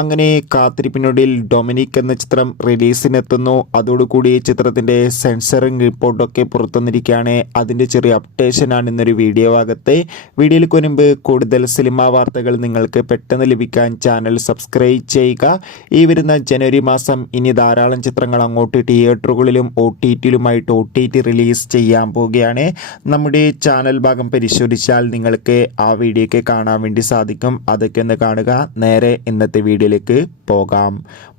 അങ്ങനെ കാത്തിരിപ്പിനൊടുവിൽ ഡൊമിനിക് എന്ന ചിത്രം റിലീസിനെത്തുന്നു. അതോടുകൂടി ചിത്രത്തിൻ്റെ സെൻസറിങ് റിപ്പോർട്ടൊക്കെ പുറത്തുവന്നിരിക്കുകയാണ്. അതിൻ്റെ ചെറിയ അപ്ഡേഷനാണ് ഇന്നൊരു വീഡിയോ ഭാഗത്ത്. വീഡിയോയിലേക്ക് മുൻപ് കൂടുതൽ സിനിമാ വാർത്തകൾ നിങ്ങൾക്ക് പെട്ടെന്ന് ലഭിക്കാൻ ചാനൽ സബ്സ്ക്രൈബ് ചെയ്യുക. ഈ വരുന്ന ജനുവരി മാസം ഇനി ധാരാളം ചിത്രങ്ങൾ അങ്ങോട്ട് തിയേറ്ററുകളിലും OTT റിലീസ് ചെയ്യാൻ പോവുകയാണ്. നമ്മുടെ ചാനൽ ഭാഗം പരിശോധിച്ചാൽ നിങ്ങൾക്ക് ആ വീഡിയോയ്ക്ക് കാണാൻ വേണ്ടി സാധിക്കും. അതൊക്കെ ഒന്ന് കാണുക. നേരെ ഇന്നത്തെ വീഡിയോയിലേക്ക് പോകാം.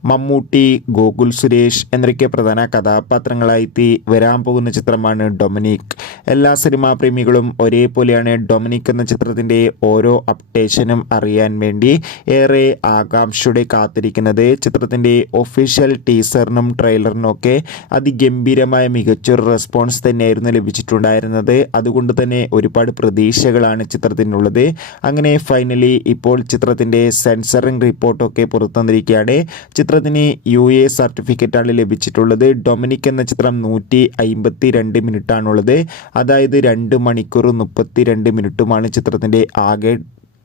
മമ്മൂട്ടി, ഗോകുൽ സുരേഷ് എന്നൊക്കെ പ്രധാന കഥാപാത്രങ്ങളായി വരാൻ പോകുന്ന ചിത്രമാണ് ഡൊമിനിക്. എല്ലാ സിനിമാ പ്രേമികളും ഒരേപോലെയാണ് ഡൊമിനിക് എന്ന ചിത്രത്തിൻ്റെ ഓരോ അപ്ഡേഷനും അറിയാൻ വേണ്ടി ഏറെ ആകാംക്ഷയോടെ കാത്തിരിക്കുന്നത്. ചിത്രത്തിൻ്റെ ഒഫീഷ്യൽ ടീസറിനും ട്രെയിലറിനും ഒക്കെ അതിഗംഭീരമായ മികച്ചൊരു റെസ്പോൺസ് തന്നെയായിരുന്നു ലഭിച്ചിട്ടുണ്ടായിരുന്നത്. അതുകൊണ്ട് തന്നെ ഒരുപാട് പ്രതീക്ഷകളാണ് ചിത്രത്തിനുള്ളത്. അങ്ങനെ ഫൈനലി ഇപ്പോൾ ചിത്രത്തിൻ്റെ സെൻസറിങ് റിപ്പോർട്ടൊക്കെ പുറത്തുവന്നിരിക്കുകയാണ്. ചിത്രത്തിന് UA സർട്ടിഫിക്കറ്റാണ് ലഭിച്ചിട്ടുള്ളത്. ഡൊമിനിക് എന്ന ചിത്രം 152 മിനിറ്റാണുള്ളത്. അതായത് 2 മണിക്കൂർ 32 മിനിറ്റുമാണ് ചിത്രത്തിൻ്റെ ആകെ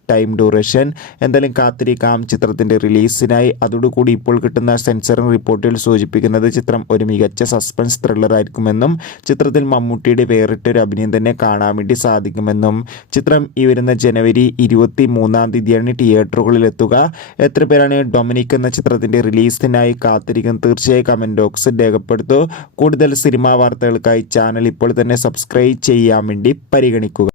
ടൈം ഡ്യൂറേഷൻ. എന്തായാലും കാത്തിരിക്കാം ചിത്രത്തിൻ്റെ റിലീസിനായി. അതോടുകൂടി ഇപ്പോൾ കിട്ടുന്ന സെൻസറിങ് റിപ്പോർട്ടുകൾ സൂചിപ്പിക്കുന്നത് ചിത്രം ഒരു മികച്ച സസ്പെൻസ് ത്രില്ലർ ആയിരിക്കുമെന്നും ചിത്രത്തിൽ മമ്മൂട്ടിയുടെ വേറിട്ടൊരു അഭിനയം തന്നെ കാണാൻ വേണ്ടി സാധിക്കുമെന്നും. ചിത്രം ഈ വരുന്ന ജനുവരി 23 തിയേറ്ററുകളിലെത്തുക. എത്ര പേരാണ് ഡൊമിനിക് എന്ന ചിത്രത്തിൻ്റെ റിലീസിനായി കാത്തിരിക്കുന്നത്? തീർച്ചയായും കമൻറ്റ് ബോക്സിൽ രേഖപ്പെടുത്തൂ. കൂടുതൽ സിനിമാ വാർത്തകൾക്കായി ചാനൽ ഇപ്പോൾ തന്നെ സബ്സ്ക്രൈബ് ചെയ്യാൻ വേണ്ടി പരിഗണിക്കുക.